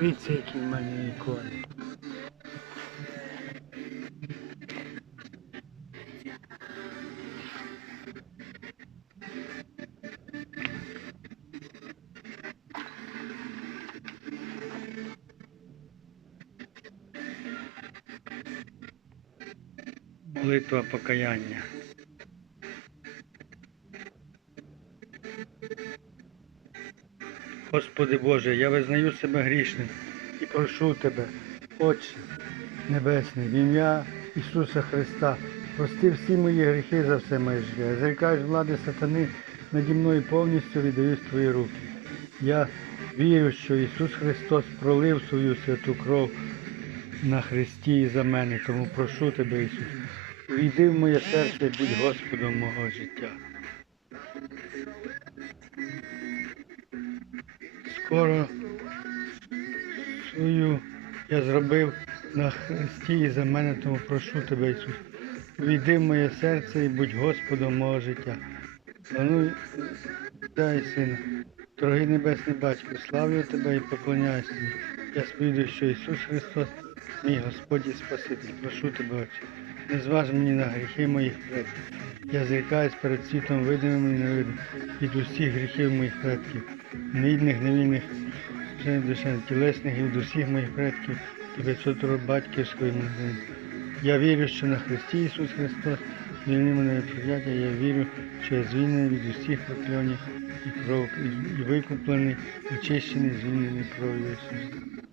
Дивіться, які в мене ікони. Молитва покаяння. Господи Боже, я визнаю себе грішним і прошу Тебе, Отче Небесний, в ім'я Ісуса Христа, прости всі мої гріхи за все моє життя. Я зрікаюсь влади сатани, наді мною повністю віддаюсь Твої руки. Я вірю, що Ісус Христос пролив свою святу кров на Христі і за мене, тому прошу Тебе, Ісус, увійди в моє серце і будь Господом мого життя. Скоро свою я зробив на Христі і за мене, тому прошу тебе, Ісус. Увійди в моє серце і будь Господом мого життя. Плануй, дай, Сина, дорогий Небесний Батько, славлю тебе і поклоняюся. Я сповідую, що Ісус Христос, мій Господь і Спаситель. Прошу тебе, Отче, не зваж мені на гріхи моїх предків. Я зрікаюсь перед світом видимим і невидимим від усіх гріхів моїх предків, невільних, невільних, душевних, тілесних від усіх моїх предків і від сутору батьківської могили. Я вірю, що на Христі Ісус Христос звільнив мене від прокляття. Я вірю, що я звільнений від усіх прокльонів і кров, і викуплений, очищений, звільнений кров'ю Ісуса.